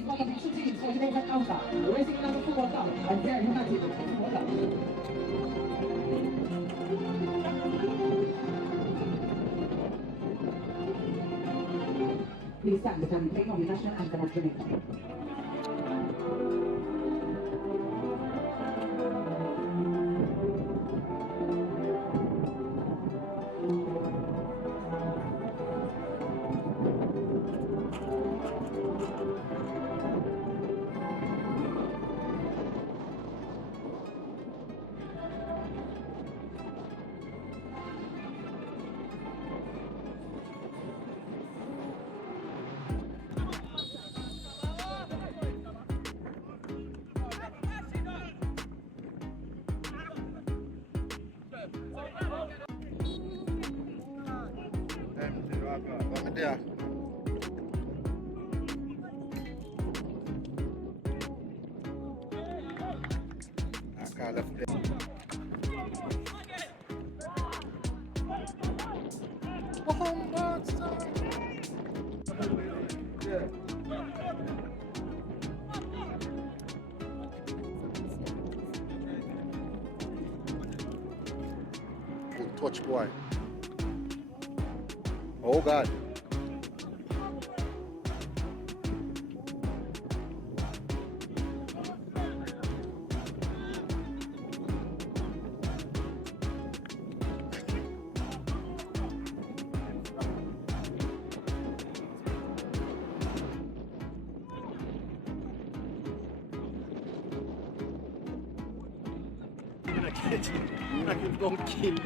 is going to be shooting his coordinator counter. Racing number 4 down. And there United. Please stand and take on the national anthem of Jamaica. Yeah. I can't left there. Good touch, boy. Oh God. I can go kill.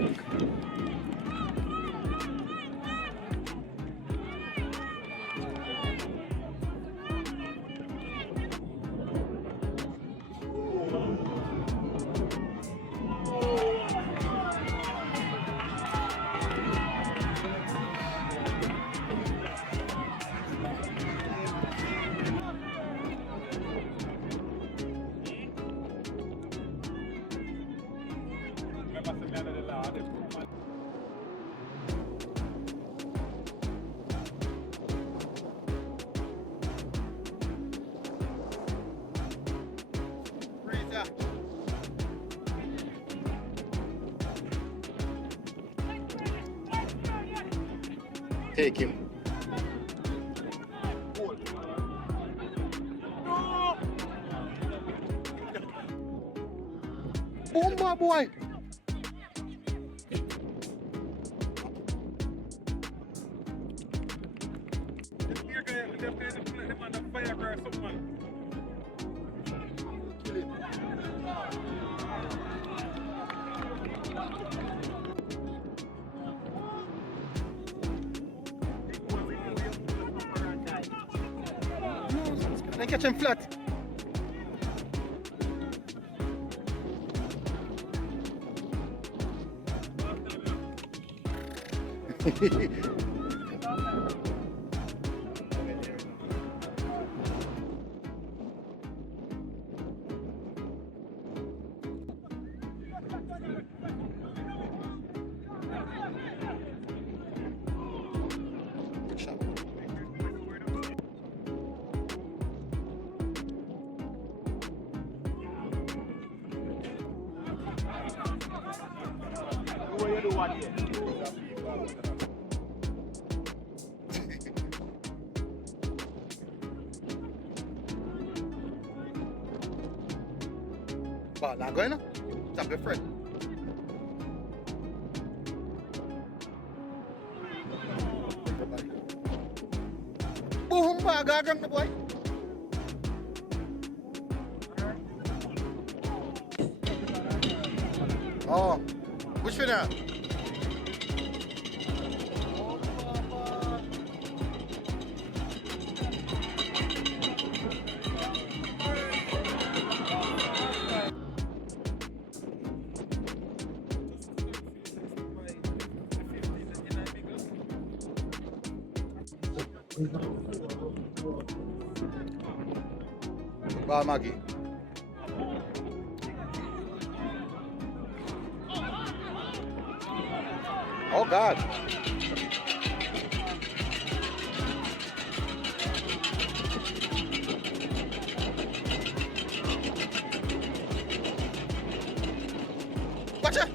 Take him. Bomba, boy. They catch him flat. But not going to? Tap your friend. Boom, gagang na boy. Oh, which one now? Ba, Maggie. Oh God. Watch it.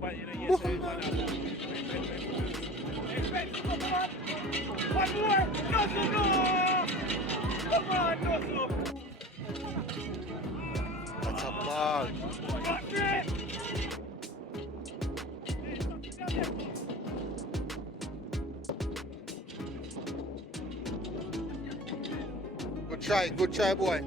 But you know, yes, one more! No, no! Come on, no! That's a ball. Good try, boy.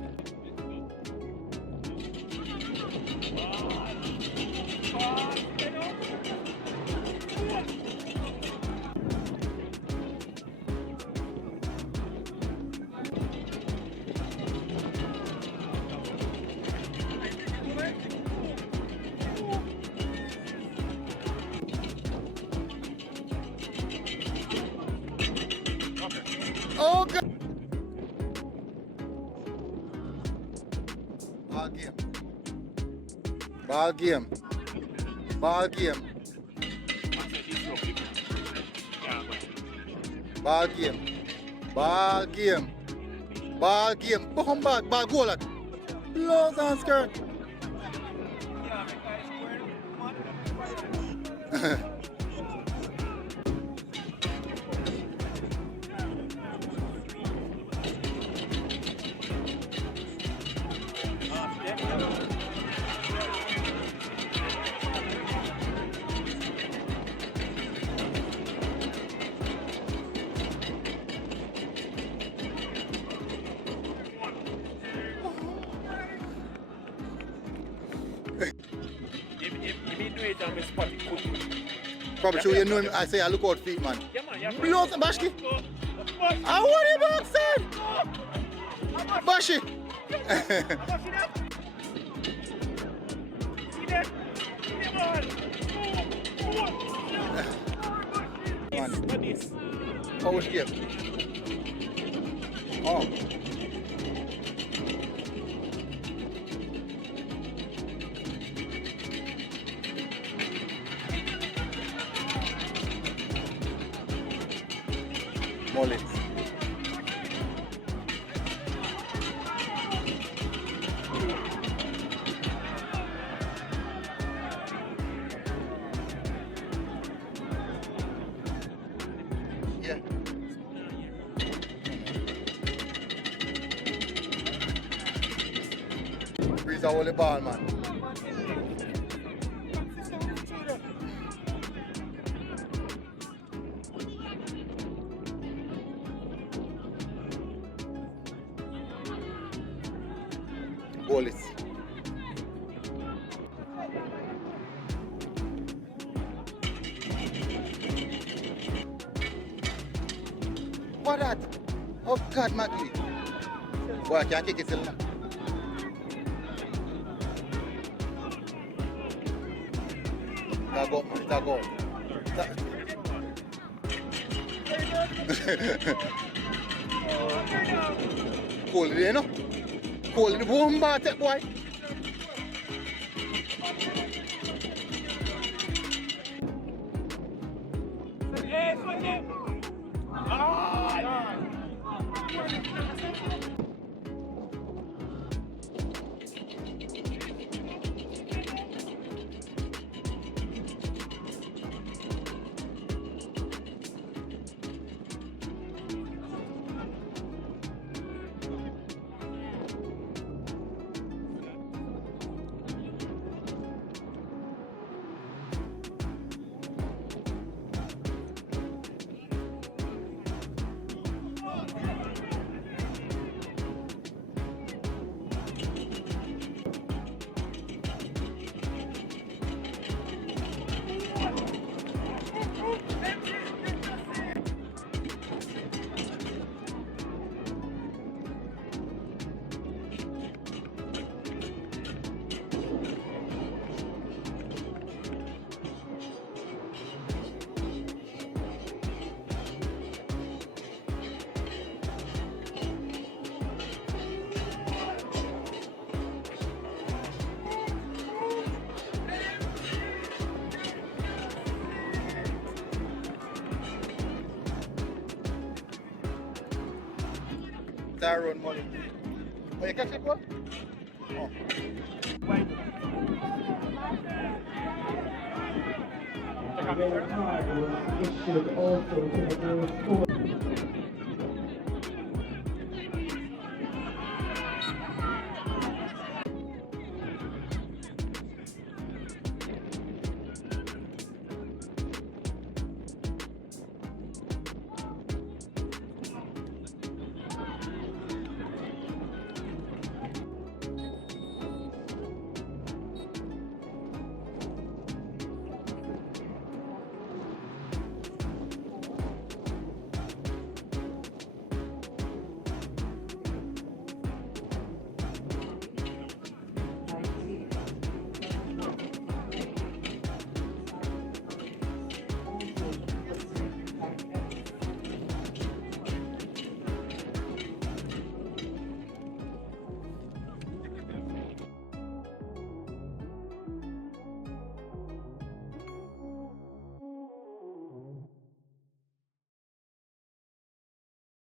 Oh, God. Ball game. Ball game. Ball game. Ball game. Ball game. Ball game. Boom, ball goal. Blows and skirt. If he do it on the spot, he could. Probably sure you know him. I say I look out feet, man. Yeah, man, yeah. Blows and Bashki. I want him outside. Bashi. Oh, which game? Oh. Mullins. Yeah. Freeze all the ball, man. Goalies. What that? Oh God, Maggie. Boy, I can't kick it still now. That go, man. That go. Cold, you know? Cold in the boom, that boy. Tyrone Mully. Oh, you catch it, what? Oh. A yellow card was issued also to the girls' score.